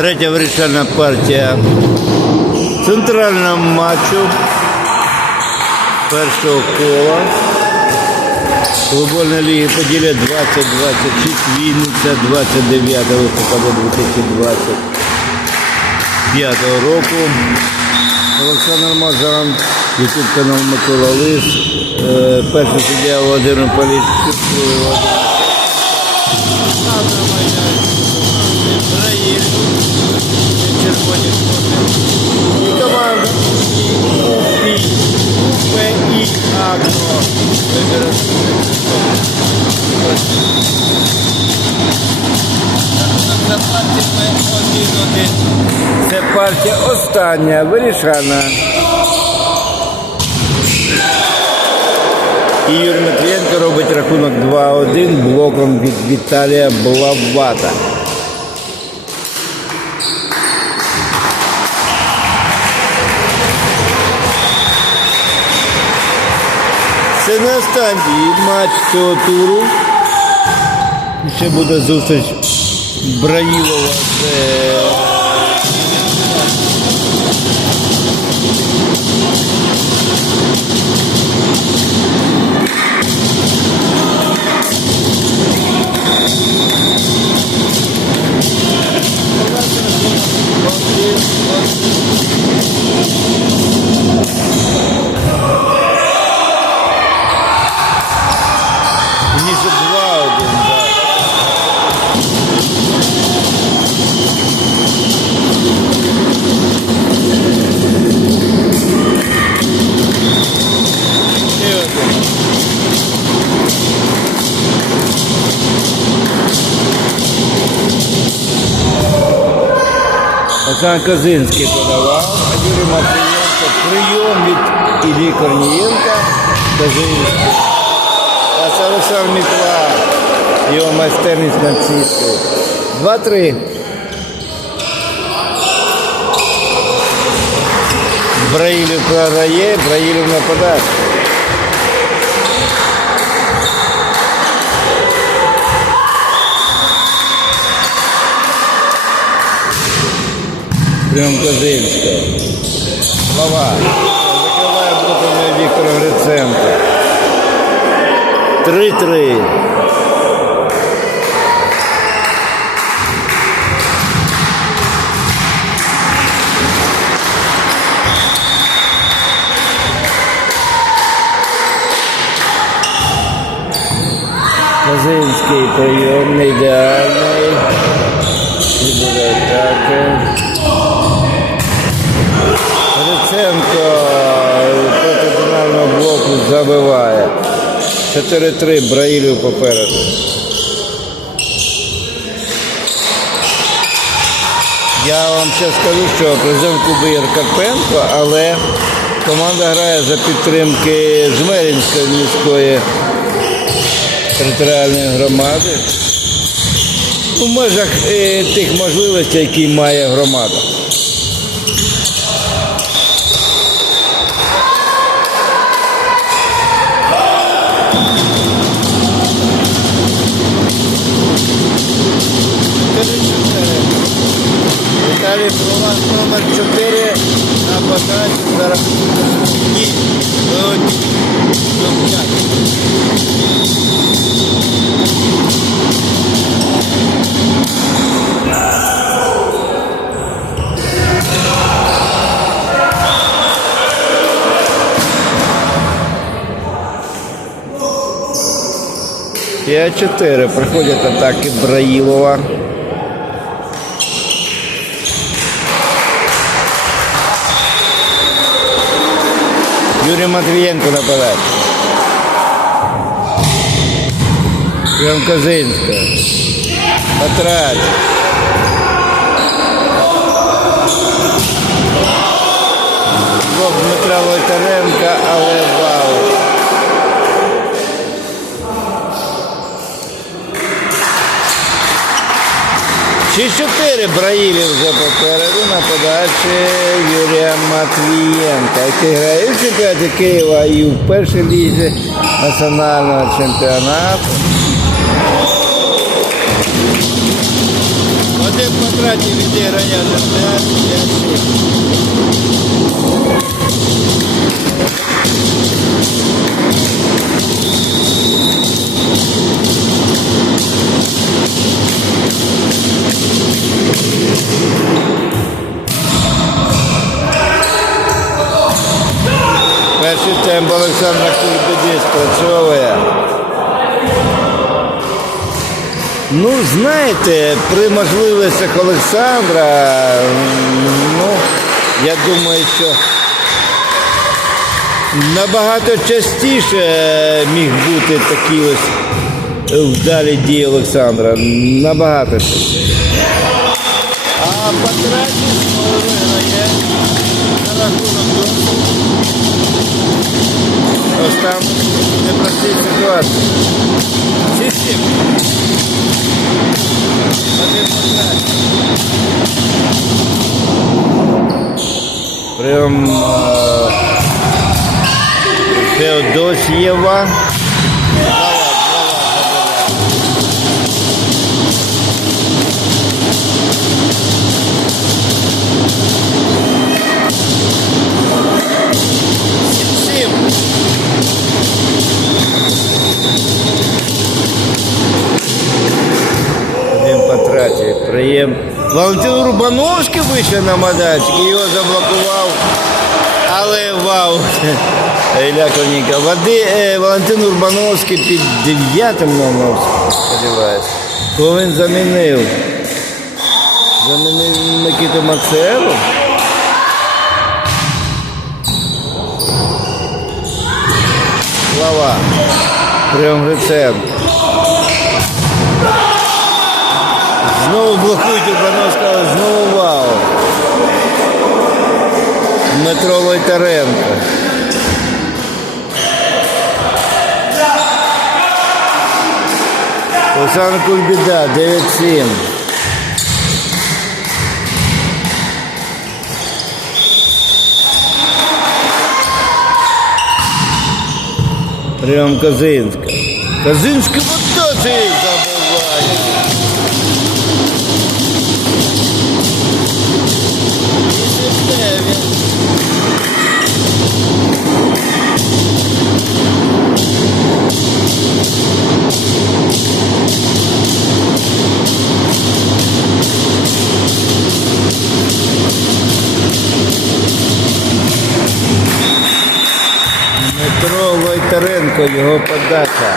Третя вирішальна партія центрального матчу першого кола. Футбольної ліги Поділля 2026, Вінниця 29 листопада 2025 року. Олександр Мазан, ютуб канал Микола Лис, е, перший суддя Володимир Поліщук. Червоні і команда УПІ, УПІ Агро. Це партія остання, вирішальна. І Юрій Матвієнко робить рахунок 2-1 блоком від Віталія Блавата. Це не останній матч цього туру. Ще буде зустріч Браїлова з е, Ніже Олександр Козинський подавав, а Юрій Матвієнко прийом від Іллі Корнієнка, Козинський. А це Олександр Мітла, його майстерність над сіткою. 2-3. Браїлів програє, Браїлів нападає. Прям Козинська. Слова. Закриває блоками Віктор Гриценко. 3-3. Козинський прийом ідеальний. Буде атаки. 4-3 Браїлів попереду. Я вам ще скажу, що президент клубу є Карпенко, але команда грає за підтримки Жмеринської міської територіальної громади. У межах е, тих можливостей, які має громада. 4 на бататі зараз і до 5. П'ять-чотири. Приходять атаки Браїлова. Юрій Матвієнко наперед. Козинська. Патрат. Бог Дмитра Войтаренка, але вау. Чи чотири Браїлі вже попереду на подачі Юрія Матвієнка, який грає в чемпіонаті Києва і в першій лізі національного чемпіонату. Один квадратів відіграння 5-6. Перший темп Олександра Кульбіді спрацьовує. Ну, знаєте, при можливостях Олександра, ну, я думаю, що набагато частіше міг бути такі ось вдалі дії Олександра. Набагато частіше. А Патраті знову виграє на рахунок. Ось там непрості ситуації. Систем. Вадим Патраті. Прям е, Феодосієва. Вадим приєм. Валентин Рубановський вийшов на майданчик, його заблокував. Але вау! Ілля Води, е, Валентин Урбановський під дев'ятим номером, сподіваюся. Кого він замінив? Замінив Микиту Максимову? Слава. Прям Гриценко. Знову блокують Урбановського, але знову вау. Дмитро Войтаренко. Олександр Кульбіда, 9-7. Прям Козинська. Козинська вот то його подача.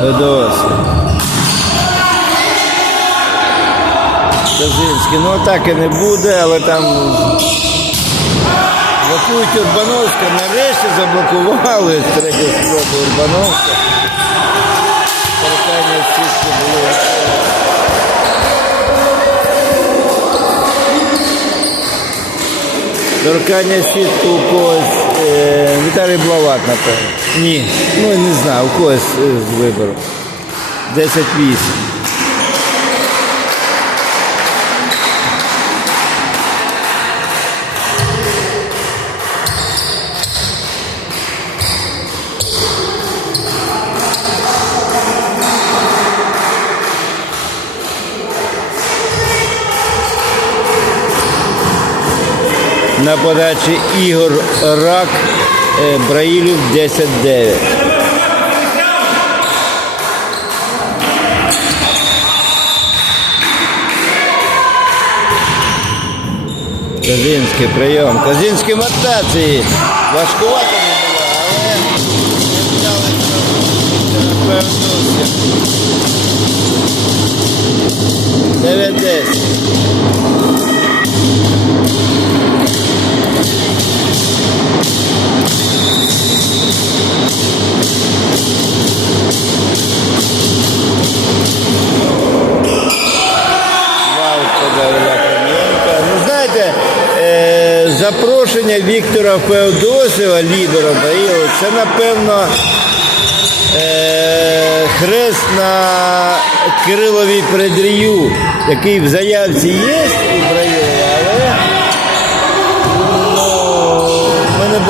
Додос. Казинський, ну атаки не буде, але там блокують Урбановська. Нарешті заблокували третю спробу Урбановська. Перекання сітки було. Торкання сітки у когось е, Віталій Блават, напевно. Ні. Ну не знаю, у когось з вибору. 10-8. на подачі Ігор Рак е, Браїлів 10-9. Козинський прийом. Козинський мотації. важкувати не було, але не взяли, повернувся. 9-10 запрошення Віктора Феодосєва, лідера Баїлу, це, напевно, е, хрест на Кириловій предрію, який в заявці є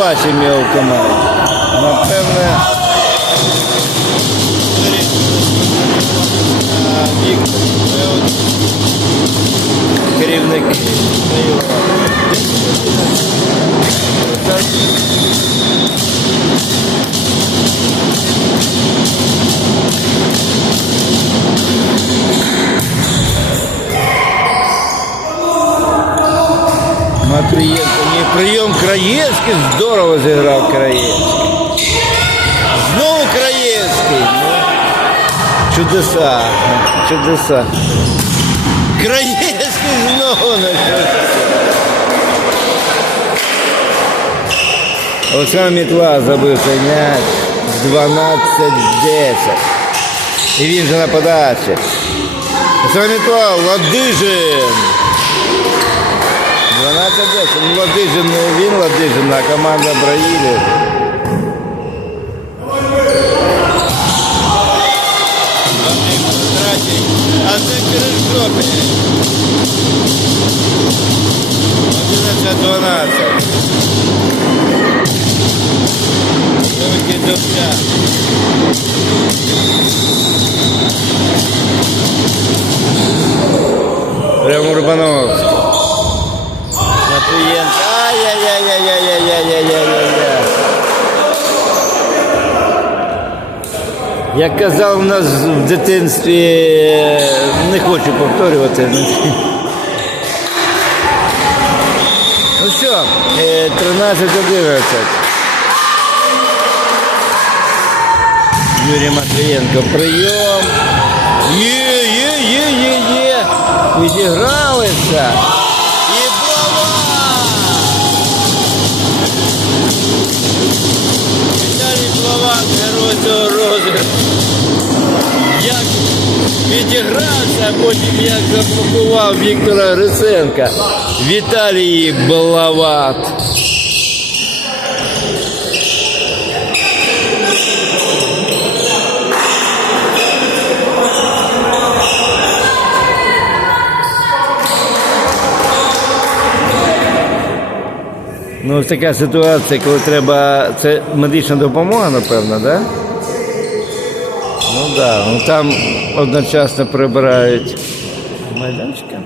класі мілко мають. Напевне. Керівник. Thank you. Матвієнко. Ні, прийом Краєвський здорово зіграв Краєвський. Знову Краєвський. Ну, чудеса. Чудеса. Краєвський знову на Олександр Мітла забив цей м'яч 12-10. І він же на подачі. Олександр Мітла, Ладижин. 12-10. Ладижин, він Ладижин, а команда Браїлі. 11-12. Великий доща. Прямо Рубановський. Матвієнко. Ай-яй-яй-яй-яй-яй-яй-яй-яй-яй. Як казав у нас в дитинстві, не хочу повторювати. Ну що, е, 13-11. Юрій Матвієнко прийом. Є, є, є, є, є. Відігралися. Цього розіграшу. Як відігрався, а потім як заблокував Віктора Гриценка. Віталій Блават. Ну, така ситуація, коли треба. Це медична допомога, напевно, так? Да? да, ну, там одночасно прибирають майданчика.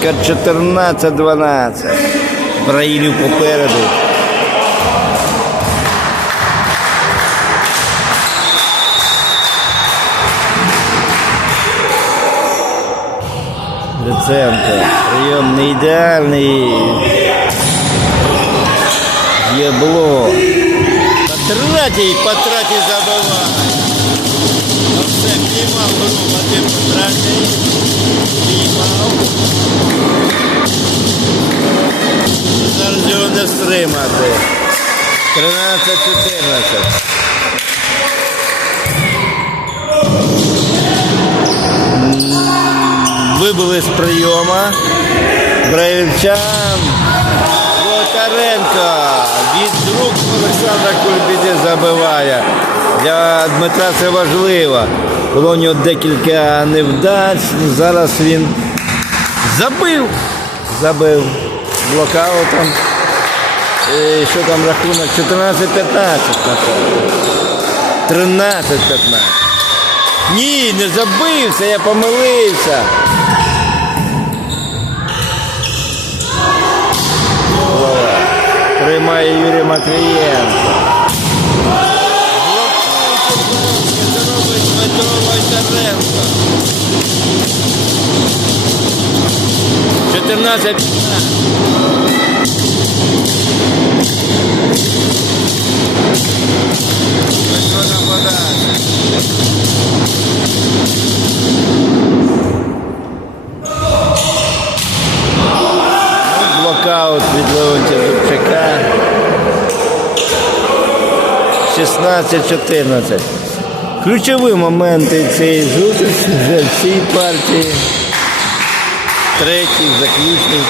Лойтеренка 14-12. Браїлів попереду. Луценко. Прийом не ідеальний. Єбло. Потратій, потратій забиває. Ну все, піймав гру Вадим Потратій. Зараз не стримати. 13-14. Вибили з прийома. Браївчан. Лотаренко. Від рук Олександра Кульбіди забиває. Для Дмитра це важливо. Було у нього декілька невдач. Зараз він забив. Забив блокаутом. І що там рахунок? 14-15. напевно. 13-15. Ні, не забився, я помилився. Приймає Юрій Матвієнко. Дмитро Войтаренко. 14 Дмитро на. Блокаут від Леонтія Дубчака. 16-14. Ключові моменти цієї зустрічі вже в цій партії. Третій, заключний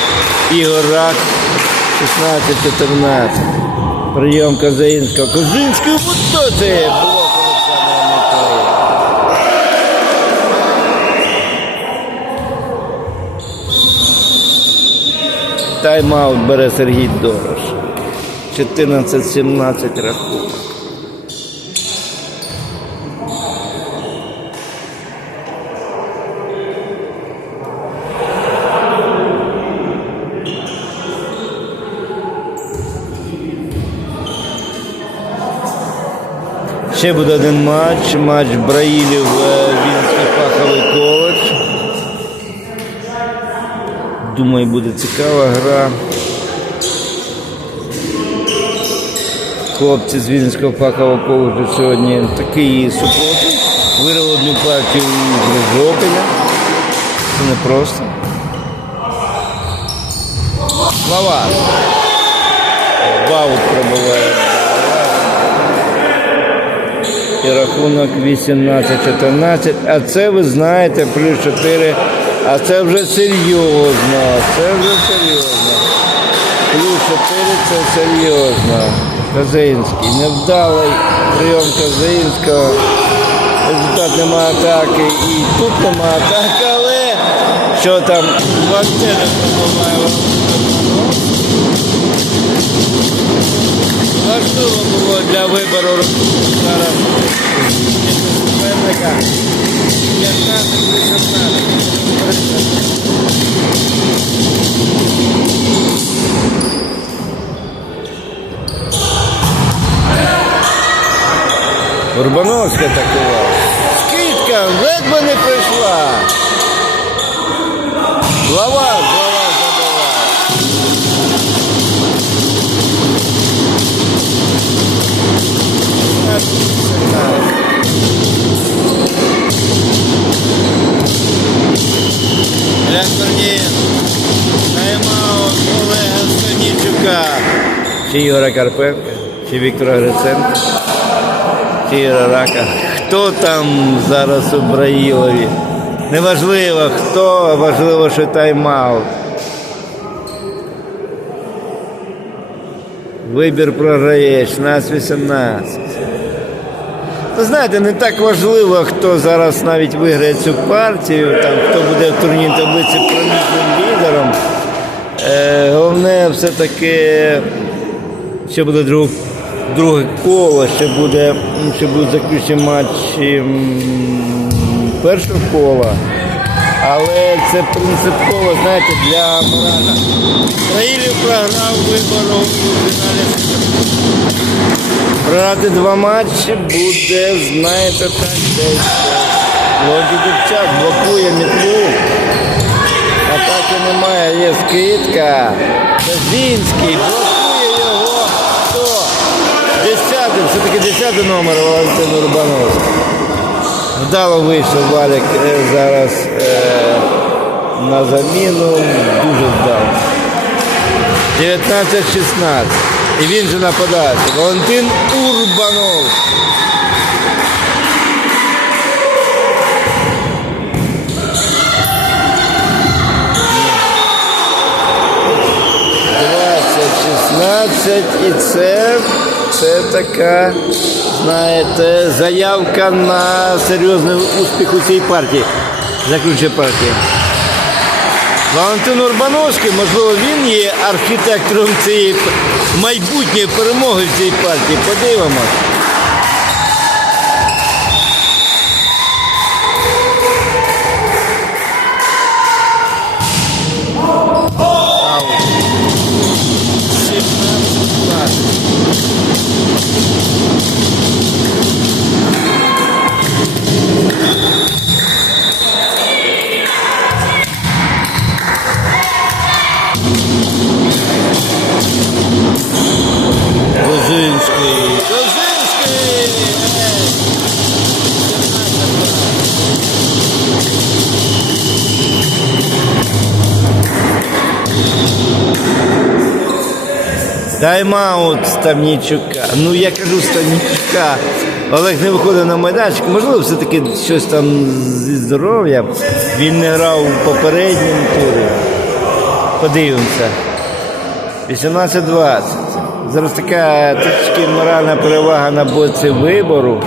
Ігор Рак 16-14. Прийом Козаїнського. Козинський будоти блок Олександра Миколи. Тайм-аут бере Сергій Дорош. 14-17 рахунок. Ще буде один матч. Матч Браїлів е, Вінський фаховий коледж. Думаю, буде цікава гра. Хлопці з Вінницького фахового коледжу сьогодні такий супротив. Виграли одну партію з Жопеля. Це не просто. Слава. Баут пробиває. І рахунок 18-14. А це ви знаєте, плюс 4. А це вже серйозно. Це вже серйозно. Плюс 4 це серйозно. Казинський. Невдалий прийом Казинського. Результат нема атаки. І тут нема атаки, але що там? Вантини пробиває. Важливо було для вибору зараз суперника 15-18. Урбановська атакував. Скидка ледве не прийшла. Глава, глава Корнієнко. Тайм-аут Олега Станічука. Чи Ігора Карпенка, чи Віктора Гриценка, чи Ігора Рака. Хто там зараз у Браїлові? Неважливо хто, важливо, що тайм-аут. Вибір програє 16-18. Ви знаєте, не так важливо, хто зараз навіть виграє цю партію, там, хто буде в турнірній таблиці проміжним лідером. Е, головне все-таки, ще буде друг, друге коло, ще буде, ще будуть заключені матчі першого кола. Але це принципово, знаєте, для морально. Раїлів програв вибору у фіналі. Програти два матчі буде, знаєте, так десь. Лоді Дубчак блокує мітлу. Атаки немає, є скидка. Казінський блокує його. Хто? Десятий, все-таки десятий номер Валентин Урбановський. Вдало вийшов Валік е, зараз е, на заміну. Дуже вдало. 19-16. І він же нападає. Валентин Урбанов. Двадцять, 16 і це, це така, знаєте, заявка на серйозний успіх у цій партії. Заключення партії. Валентин Урбановський, можливо, він є архітектором цієї майбутньої перемоги в цій партії. Подивимось. Аут. 17-20. Козинський. Козинський! Тайм-аут Ставнічука. Ну я кажу Ставнічука. Олег не виходив на майданчик. Можливо, все-таки щось там зі здоров'ям. Він не грав у попередньому турі. Подивимося. 18-20. Зараз така трішки моральна перевага на боці вибору.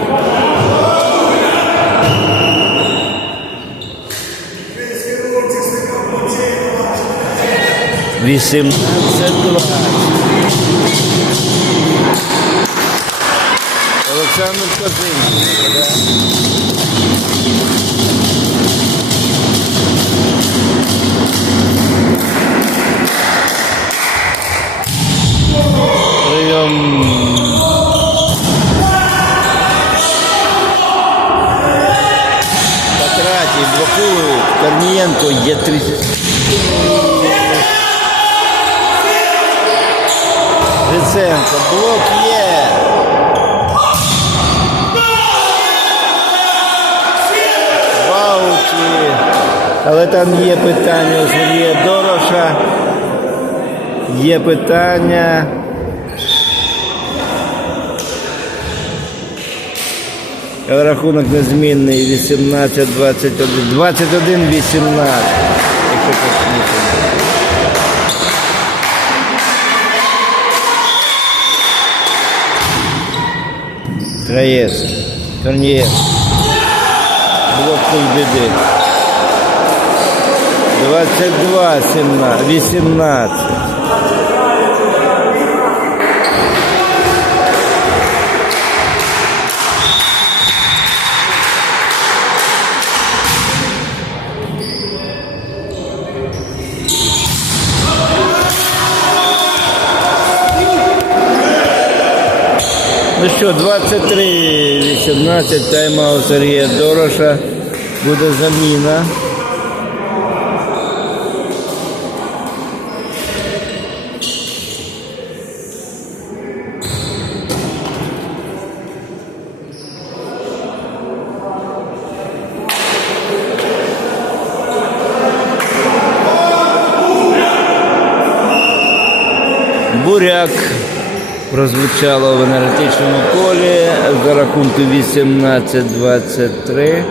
Вісімнадцять. Олександр Козинський. Прийом. Патратій блокують. Корнієнко є 30. Гриценко, блок є. Баучі. Але там є питання у Сергія Дороша. Є питання. Рахунок незмінний 18-21. 21-18. Якщо точніше. Краєс. Корнієв. Блок біди. 22, 17, 18. Ну що, 23-18 тайм-аут Сергія Дороша. Буде заміна. Буряк прозвучало в енергетичному полі за рахунку 18-23.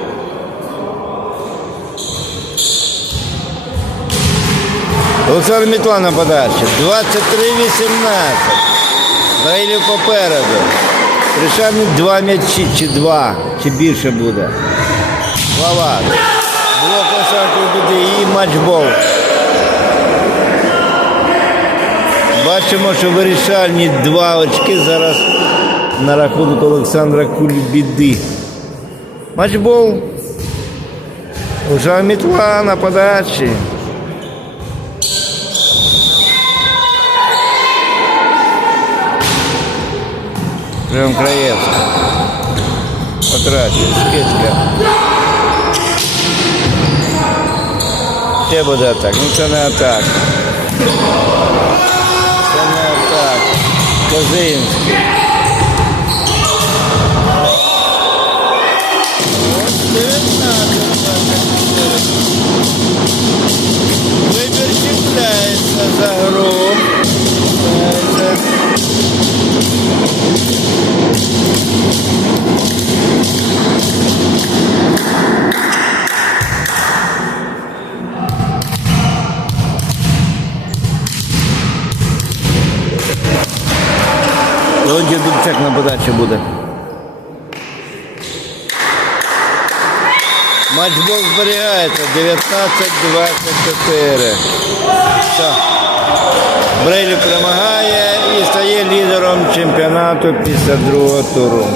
Олександр Мітла на подачі. 23-18. Раїлів попереду. Рішаний два м'ячі, чи два, чи більше буде. Лавак. Блок Олександр буде і матчбол. Бачимо, що вирішальні два очки зараз на рахунок Олександра Кульбіди. Матчбол. Уже мітла на подачі. Прям Краєвська. Потрачує, скидка. Ще буде атак. Ну це не атака. Це не так. Козинський. На подачі буде. Матчбол зберігається 19-24. Все. Брейлі перемагає і стає лідером чемпіонату після другого туру.